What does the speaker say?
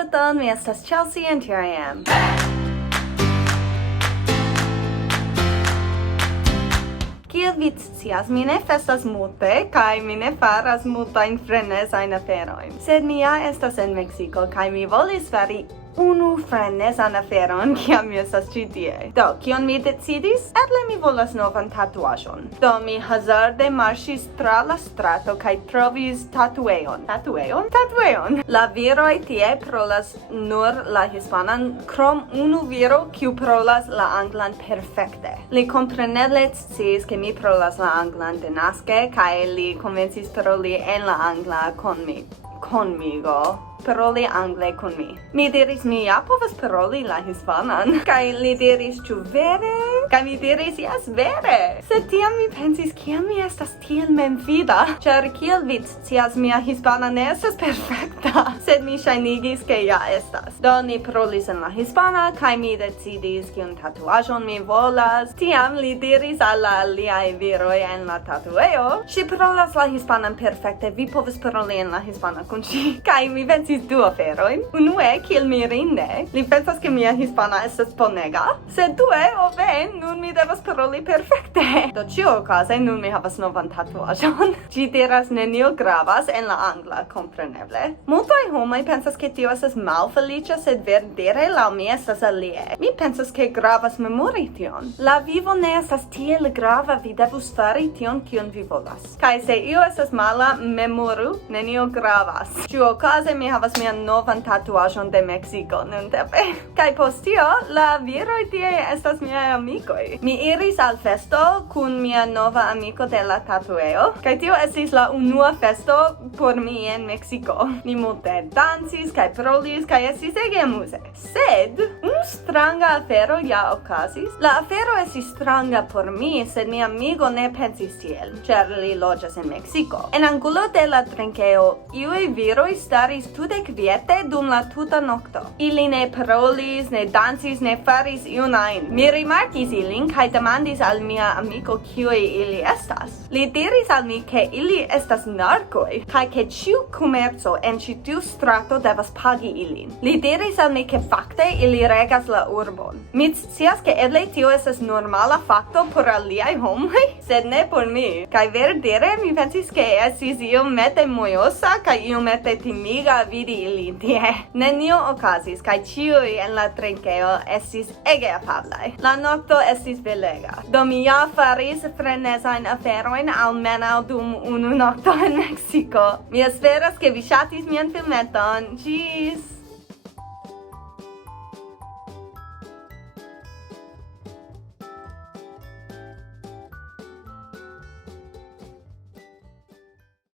Saluton, mi estas Chelsea and here I am. Kiel vi scias, mi ne festas multe, kai mi ne faras multajn frenezajn aferojn. Sed mi ja estas en Meksiko, kai mi volis fari unu frenezan aferon, kiam mi estas ĉi tie. Do, kion mi decidis? Eble mi volas novan tatuaĵon. Do, mi hazarde marŝis tra la strato kaj trovis tatuejon. Tatuejon! La viroj tie parolas nur la hispanan, krom unu viro, kiu parolas la anglan perfekte. Li kompreneble sciis ke mi parolas la anglan denaske, kaj li komencis paroli en la angla conmigo. Paroli angle con mi. Mi diris, mi ja povas paroli la hispanan. Kai li diris, ĉu vere? Kai mi diris, jes, vere. Sed tiam mi pensis, kiel mi estas tiel memfida? Ĉar kiel vi scias, mia hispana ne estas perfekta. Sed mi ŝajnigis, ke ja estas. Do ni parolis en la hispana, kai mi decidis, kiun tatuaĵon mi volas. Tiam li diris al la aliaj viroj en la tatuejo, ŝi parolas la hispanan perfekte, vi povas paroli en la hispana kun ŝi. Kai mi pensis du aferojn. Unue, kiel mirinde, li pensas ke mia hispana estas bonega, sed due, nun mi devas paroli perfekte. Do ĉiuokaze, nun mi havas novan tatuaĵon. Ĝi diras nenio gravas en la angla, kompreneble. Multaj homoj pensas ke tio estas malfeliĉa, sed verdire laŭ mi estas alie. Mi pensas ke gravas memori tion. La vivo ne estas tiel grava, vi devus fari tion kion vi volas. Kaj se io estas mala, memoru, nenio gravas. Ĉiuokaze mi havas mian novan tatuaĵon de Meksiko nuntempe. Kaj post tio, la viroj tie estas miaj amikoj. Mi iris al festo kun mia nova amiko de la tatuejo, kaj tio estis la unua festo por mi en Meksiko. Ni multe dancis kaj parolis kaj estis ege amuze. Sed unu stranga afero ja okazis. La afero estis stranga por mi, sed mia amigo ne pensis tiel, ĉar li loĝas en Meksiko. En angulo de la trinkejo, iuj viroj staris tute kviete dum la tuta nokto. Ili ne parolis, ne dancis, ne faris iun ajn. Mi rimarkis ilin kaj demandis al mia amiko kiuj ili estas. Li diris al mi ke ili estas narkoj kaj ke ĉiu komerco en ĉi tiu strato devas pagi ilin. Li diris al mi ke fakte ili regas la urbon. Mi scias ke eble tio estas normala fakto por aliaj homoj, sed ne por mi. Kaj verdire mi pensis ke estis iomete mojosa kaj iomete timiga vidi ilin tie. Nenio okazis, kaj ĉiuj en la trinkejo estis ege afablaj. La nokto estis belega. Do mi ja faris frenezajn aferojn almenaŭ dum unu nokto en Meksiko. Mi esperas ke vi ŝatis mian filmeton. Ĝis!